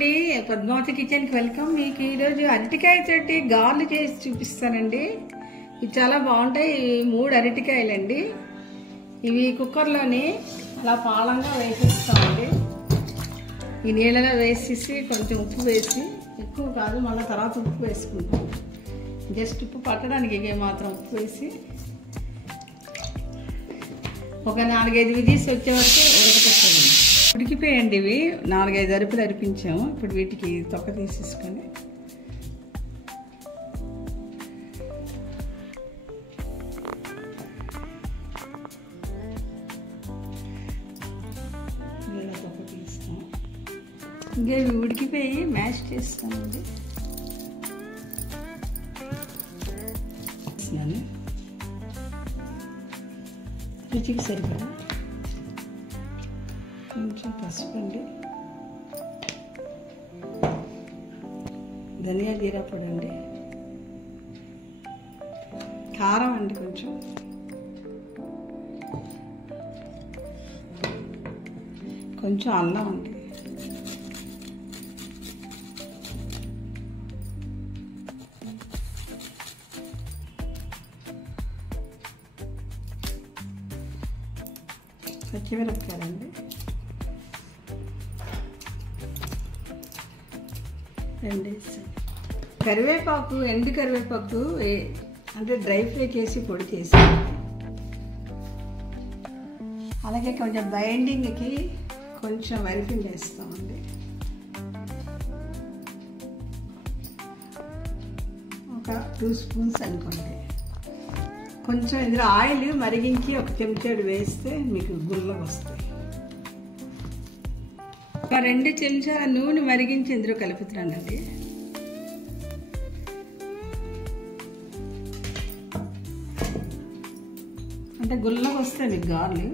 Padmavati kitchen కి welcome. మీకు ఈరోజు అరటికాయ తోటి గార్లు చేసి చూపిస్తానండి. ఇవి చాలా బాగుంటాయి. 3 అరటికాయలండి. ఇవి కుక్కర్లోని అలా పాలంగా వేసేస్తామండి. ఈ నీళ్ళలో వేసేసి కొంచెం ఉప్పు వేసి, ఎక్కువ కాదు, మళ్ళీ తర్వాత ఉప్పు వేసుకుంటాం. జస్ట్ ఉప్పు పట్టడానికి ఇవి మాత్రం ఉప్పు వేసి ఒక 4-5 విజిల్స్ వచ్చే వరకు ఉడకపెట్టాలండి. ఉడికిపోయండి. ఇవి 4-5 అరుపులు అరిపించాము. ఇప్పుడు వీటికి తొక్క తీసేసుకొని తొక్క తీస్తాం. ఇంకా ఇవి ఉడికిపోయి మ్యాష్ చేస్తామండి. రుచికి సరిపడా కొంచెం పసుపు అండి, ధనియా జీరా పొడి అండి, కారం అండి, కొంచెం అల్లం అండి, పచ్చిమిరపకాయలండి, కరివేపాకు, ఎండు కరివేపాకు అంటే డ్రై ఫ్రై చేసి పొడి చేసి, అలాగే కొంచెం బైండింగ్కి కొంచెం వరిపిండి వేస్తామండి. ఒక 2 స్పూన్స్ అనుకోండి. కొంచెం ఇందులో ఆయిల్ మరిగించి 1 చెంచాడు వేస్తే మీకు గుల్లగా వస్తాయి. ఒక 2 చెంచాల నూనె మరిగించి ఇందులో కలుపుతున్నానండి. అంటే గుల్లగా వస్తాయి మీకు గార్లు.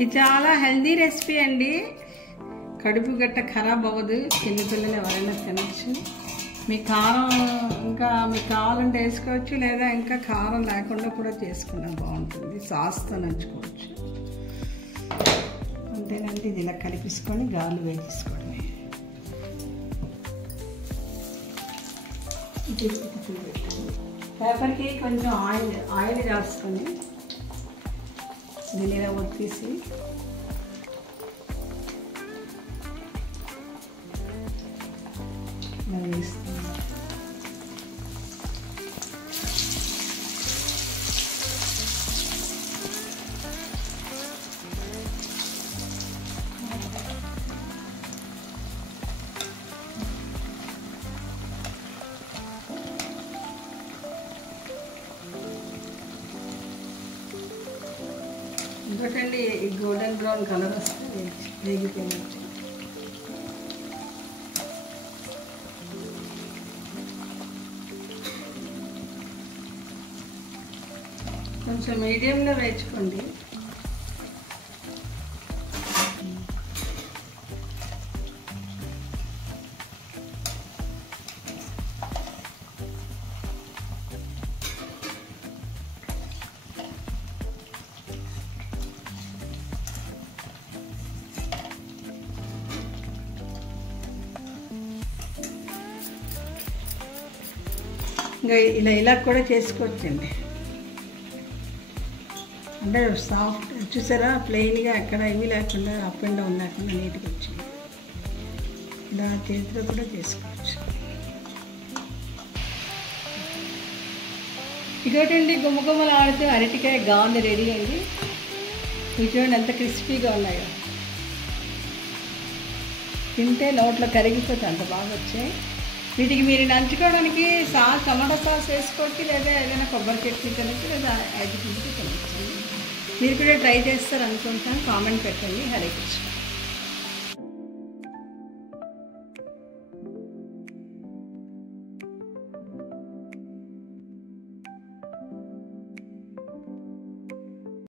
ఇది చాలా హెల్దీ రెసిపీ అండి. కడుపు గట్ట ఖరాబ్ అవ్వదు. చిన్నపిల్లలు ఎవరైనా తినచ్చు. మీ కారం ఇంకా మీకు కావాలంటే వేసుకోవచ్చు, లేదా ఇంకా కారం లేకుండా కూడా చేసుకున్నా బాగుంటుంది. సాస్తో నంచుకోవచ్చు. అంతేనండి. ఇది ఇలా కలిపేసుకొని గార్లు వేసేసుకోవడమే. పేపర్కి కొంచెం ఆయిల్ రాసుకొని దీన్ని ఇలా ఒత్తేసి వేస్తాను. ఇంకోటండి, ఈ గోల్డెన్ బ్రౌన్ కలర్ వస్తే వేగిపోయినట్టు. కొంచెం మీడియంలో వేయించుకోండి. ఇంకా ఇలా కూడా చేసుకోవచ్చండి. అంటే సాఫ్ట్ చూసారా, ప్లెయిన్గా ఎక్కడ ఇవి లేకుండా అప్ అండ్ డౌన్ లేకుండా నీట్గా వచ్చింది. ఇలా చేతిలో కూడా చేసుకోవచ్చు. ఇదోటండి, గుమ్మగుమ్మలు ఆడుతూ అరటికాయ గార్లు రెడీ అండి. ఇవి చూడండి ఎంత క్రిస్పీగా ఉన్నాయో. తింటే నోట్లో కరిగిపోతే అంత బాగా వచ్చాయి. వీటికి మీరు నంచుకోవడానికి టమాటా సాస్ వేసుకోవచ్చు, లేదా ఏదైనా కొబ్బరి చట్నీ తినచ్చు, లేదా ఐదు పిండికి తినచ్చు. మీరు కూడా ట్రై చేస్తారు అనుకుంటాను. కామెంట్ పెట్టండి. హరే కృష్ణ.